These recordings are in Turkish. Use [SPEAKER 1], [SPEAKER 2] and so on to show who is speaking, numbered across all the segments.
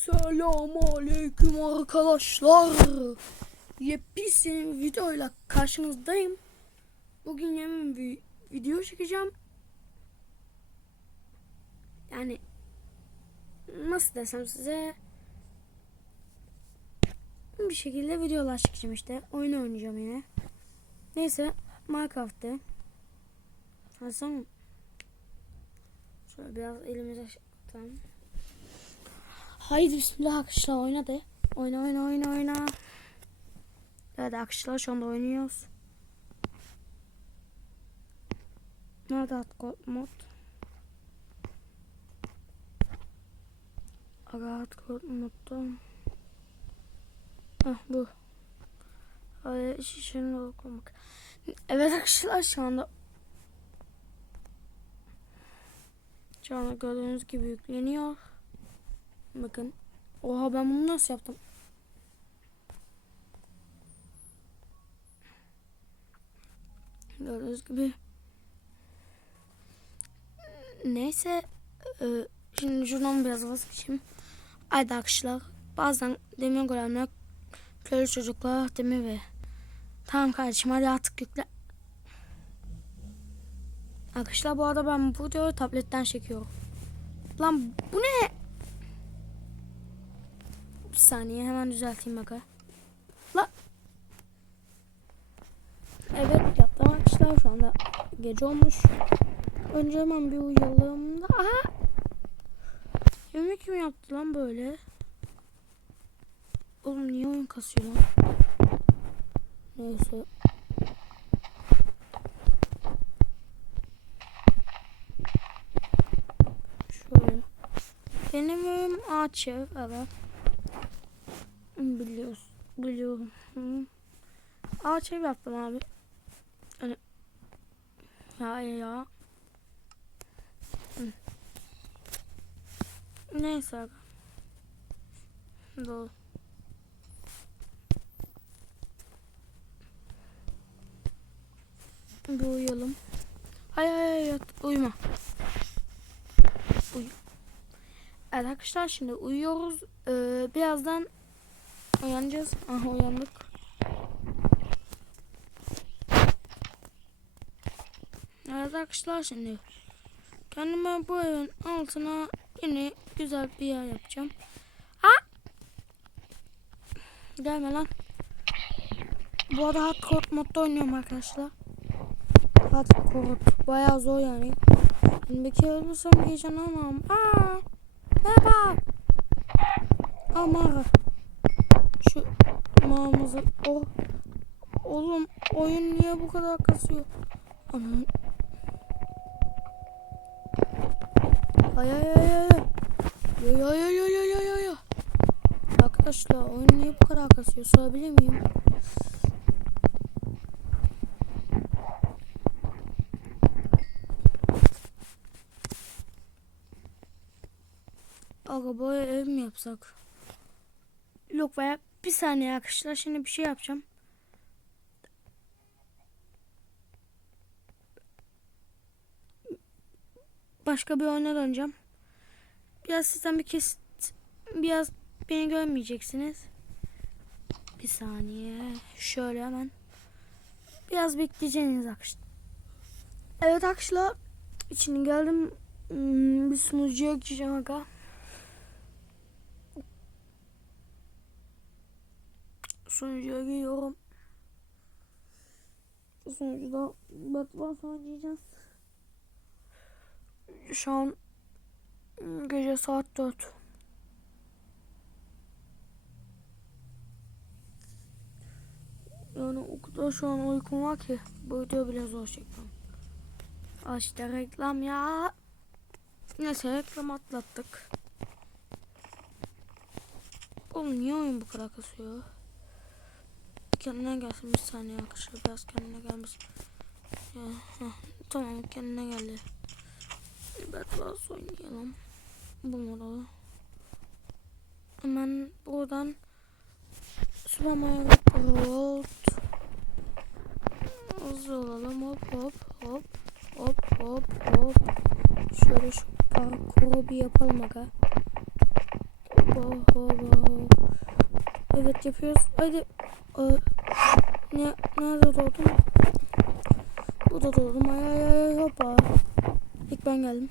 [SPEAKER 1] Selamun aleyküm arkadaşlar. Yepyeni videoyla karşınızdayım. Bugün yemin bir video çekeceğim. Yani nasıl desem size bir şekilde videolar çekeceğim işte. Oyun oynayacağım yine. Neyse Minecraft'te. Hazır Şöyle biraz elimize tutalım. Haydi bismillah arkadaşlar oyna de. Oyna oyna oyna oyna. Evet arkadaşlar şu anda oynuyoruz. Nerede hardcore mod? Aga hardcore modda. Heh bu. Ay şişenin okumak. Evet arkadaşlar şu anda şu anda gördüğünüz gibi yükleniyor. Bakın. Oha ben bunu nasıl yaptım? Gördüğünüz gibi. Neyse. e, şimdi şuradan biraz vazgeçeyim. Haydi arkadaşlar. Bazen demir golemler köylü çocuklar demir ve Tamam kardeşim hadi artık yükle. Arkadaşlar bu arada ben bu videoyu tabletten çekiyorum. Lan bu ne? Bir saniye hemen düzelteyim baka. La. Evet yaptım arkadaşlar şu anda gece olmuş. Önce hemen bir uyuyalım. Aha. Yemek kim yaptı lan böyle? Oğlum niye oyun kasıyor lan? Neyse. Şöyle. Benim evim ağaç ev. Evet. Biliyorum. Hı. Ağaç ev yaptım abi. Hani ya ya. Hı. Neyse abi. Doğru. Bir uyuyalım. Hayır hayır yat. Uyuma. Uyu. Evet arkadaşlar şimdi uyuyoruz. Ee, birazdan uyanacağız. Aha uyandık. Evet arkadaşlar şimdi kendime bu evin altına yine güzel bir yer yapacağım. Ha! Gelme lan. Bu arada hardcore modda oynuyorum arkadaşlar. Hardcore bayağı zor yani. Yani bir kere ölürsem heyecanlanmam. Aa! Merhaba. Ama şu mağamızı o oğlum oyun niye bu kadar kasıyor? Anam. Ay ay ay ay. Ay ay ay ay ay ay ay. Arkadaşlar oyun niye bu kadar kasıyor? Sorabilir miyim? Aga böyle ev mi yapsak? Yok veya bir saniye arkadaşlar şimdi bir şey yapacağım. Başka bir oyuna döneceğim. Biraz sizden bir kesit biraz beni görmeyeceksiniz. Bir saniye. Şöyle hemen. Biraz bekleyeceğiniz arkadaşlar. Evet arkadaşlar. İçini geldim. Hmm, bir sunucuya gireceğim aga. Sunucuya giriyorum. Sunucuda Batman oynayacağız. Şu an gece saat 4. Yani o kadar şu an uykum var ki bu video bile zor çekmem. İşte reklam ya. Neyse reklam atlattık. Oğlum niye oyun bu kadar kasıyor? Kendine gelsin bir saniye arkadaşlar biraz kendine gelmiş. Ya, tamam kendine geldi. Bedwars oynayalım. Bunları. Hemen buradan Super Mario World Hızlı olalım hop hop hop hop hop hop Şöyle şu parkuru bir yapalım aga Hop hop hareket yapıyoruz. Hadi. Ee, ne, nerede doğdum? Burada doğdum. Ay ay ay hoppa. İlk ben geldim.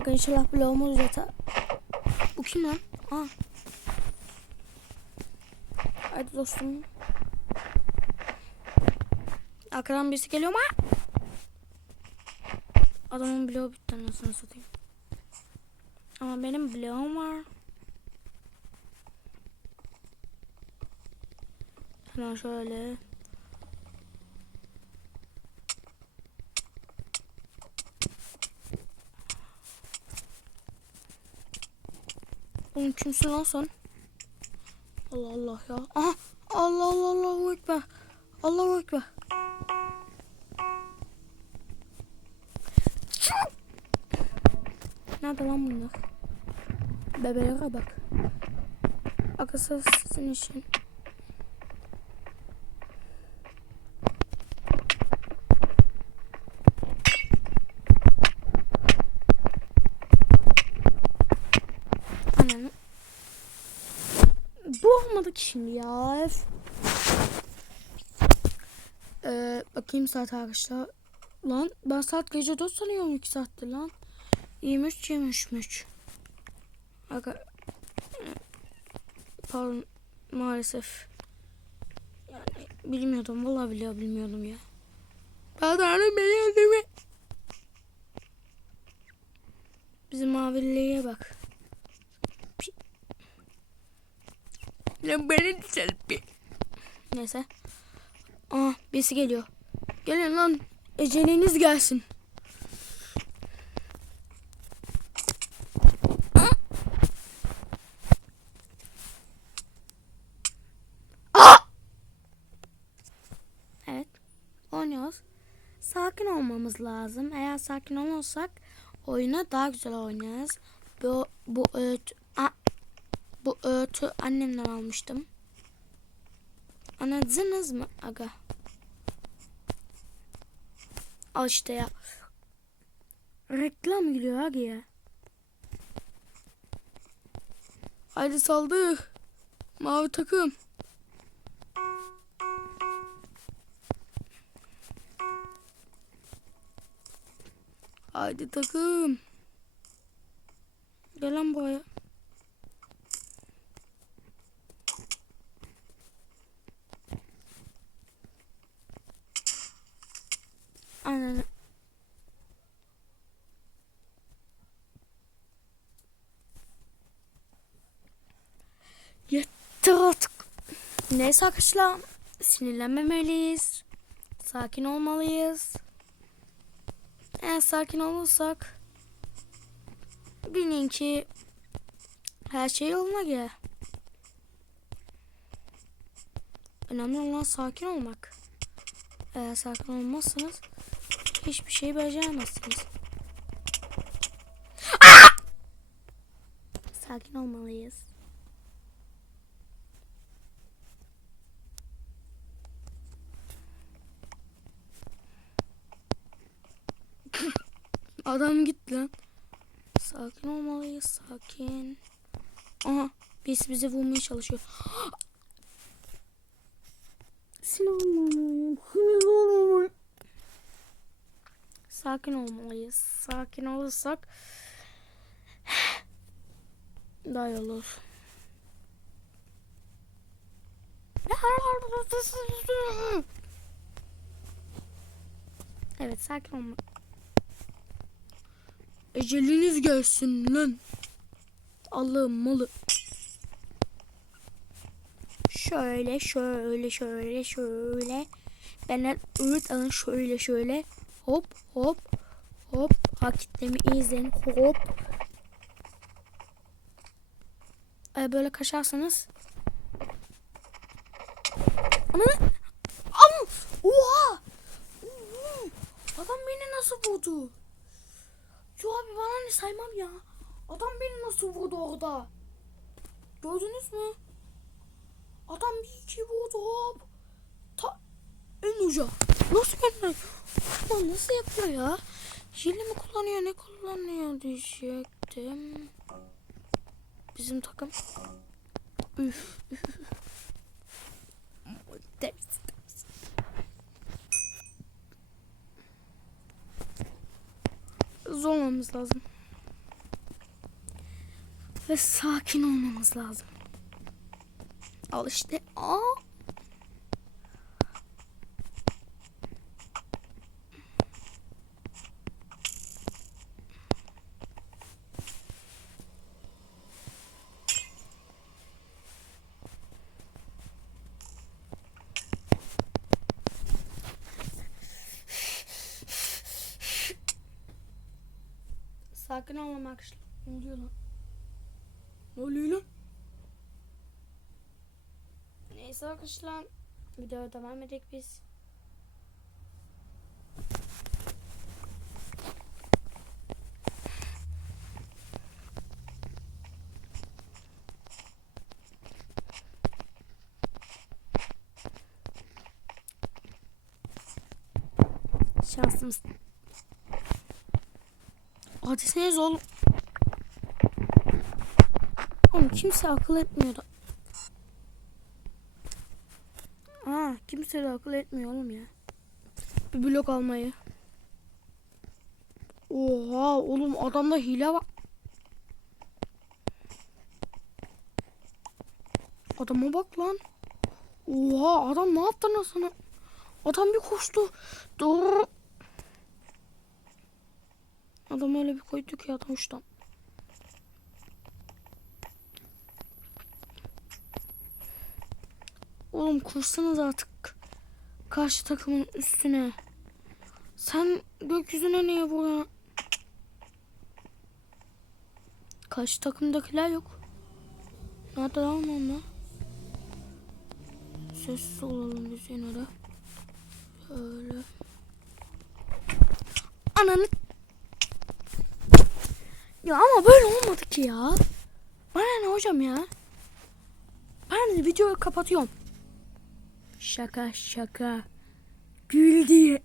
[SPEAKER 1] Aga inşallah bloğumuz yeter. Bu kim lan? Aa. Hadi dostum. Arkadan birisi geliyor mu? Adamın bloğu bitti anasını satayım. Ama benim bloğum var. Hemen şöyle. Oğlum kimsin lan sen? Allah Allah ya. Aha Allah Allah Allahu Ekber. Allahu Ekber. Nerede lan bunlar? Bebelere bak. Akası sizin için. Ananı. Bu olmadı ki şimdi ya. Ee, bakayım saat arkadaşlar. Lan ben saat gece 4 sanıyorum 2 saattir lan. 23 23'müş. Aga pardon maalesef. Yani bilmiyordum vallahi bile bilmiyordum ya. Pardon biliyordum ya. Bizim maviliğe bak. Lan beni selfie. Neyse. Aa birisi geliyor. Gelin lan. Eceliniz gelsin. Aa! Evet. Oynuyoruz. Sakin olmamız lazım. Eğer sakin olursak oyunu daha güzel oynarız. Bu bu öğüt öğütü annemden almıştım. Anladınız mı aga? Al işte ya. Reklam geliyor aga ya. Haydi saldı. Mavi takım. Haydi takım. Gel lan buraya. Neyse arkadaşlar. Sinirlenmemeliyiz. Sakin olmalıyız. Eğer sakin olursak bilin ki her şey yoluna girer. Önemli olan sakin olmak. Eğer sakin olmazsanız hiçbir şey beceremezsiniz. Aa! Sakin olmalıyız. Adam gitti lan. Sakin olmalıyız. Sakin. Aha. Birisi bizi vurmaya çalışıyor. Sinir olmalıyım. Sakin olmalıyız. Sakin olursak daha iyi olur. Evet sakin olma. Eceliniz gelsin lan. Allah'ım malı. Şöyle şöyle şöyle şöyle. Benden öğüt alın şöyle şöyle. Hop hop hop. Hareketlerimi iyi izleyin. Hop. Ee, böyle kaşarsanız. Ama Am! Oha! Adam beni nasıl vurdu? Yo abi bana ne saymam ya. Adam beni nasıl vurdu orada? Gördünüz mü? Adam bir iki vurdu hop. Ta en uca. Nasıl yapıyor? Lan nasıl yapıyor ya? Hile mi kullanıyor ne kullanıyor diyecektim. Bizim takım. Üf. üf. Hızlı olmamız lazım. Ve sakin olmamız lazım. Al işte. Aa. Sakin olmam arkadaşlar. Ne diyor lan? Ne oluyor lan? Neyse arkadaşlar. Videoya devam edelim biz. Şansımız. Hadi seniz oğlum. Oğlum kimse akıl etmiyor da. Aa, kimse de akıl etmiyor oğlum ya. Bir blok almayı. Oha oğlum adamda hile var. Adama bak lan. Oha adam ne yaptı sana? Adam bir koştu. Dur. Adam öyle bir koydu ki adam uçtan. Oğlum kursanız artık. Karşı takımın üstüne. Sen gökyüzüne niye vuruyorsun? Karşı takımdakiler yok. Nerede lan onlar? Sessiz olalım biz yine de. Böyle. Ananı ya ama böyle olmadı ki ya. Bana ne hocam ya? Ben de videoyu kapatıyorum. Şaka şaka. Gül diye.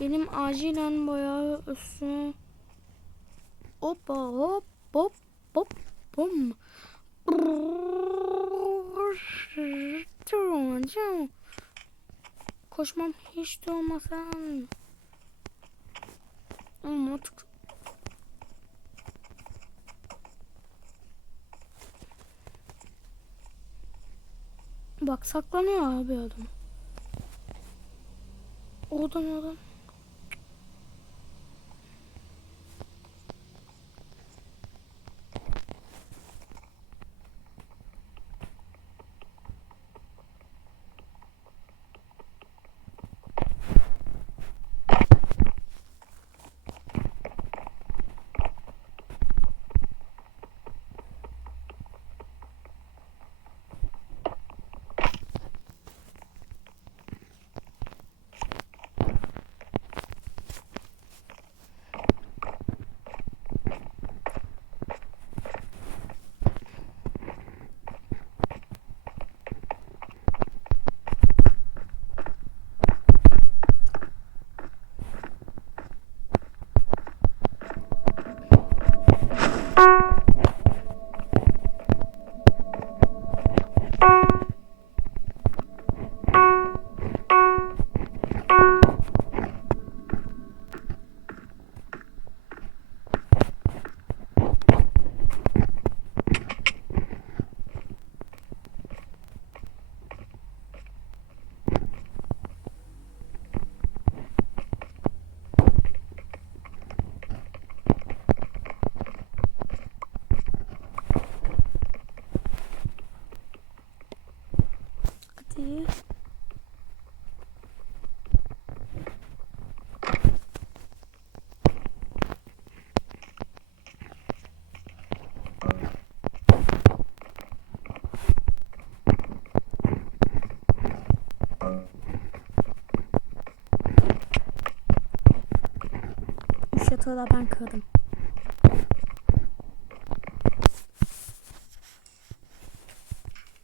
[SPEAKER 1] Benim acilen bayağı üstüne. Hoppa hop hop hop bom. Koşmam hiç de olmasa. Artık Bak saklanıyor abi adam. Oradan oradan. Üç yatağı da ben kırdım.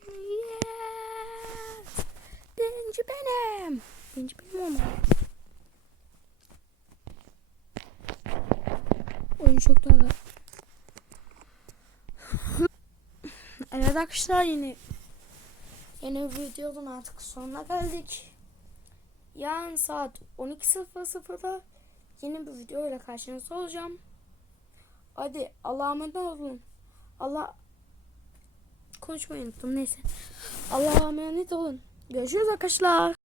[SPEAKER 1] Yes! Birinci benim. Birinci benim ama. Oyun çok daha Evet arkadaşlar yeni bir videonun artık sonuna geldik. Yarın saat 12.00'da yeni bir video ile karşınızda olacağım. Hadi Allah'a emanet olun. Allah konuşmayı unuttum neyse. Allah'a emanet olun. Görüşürüz arkadaşlar.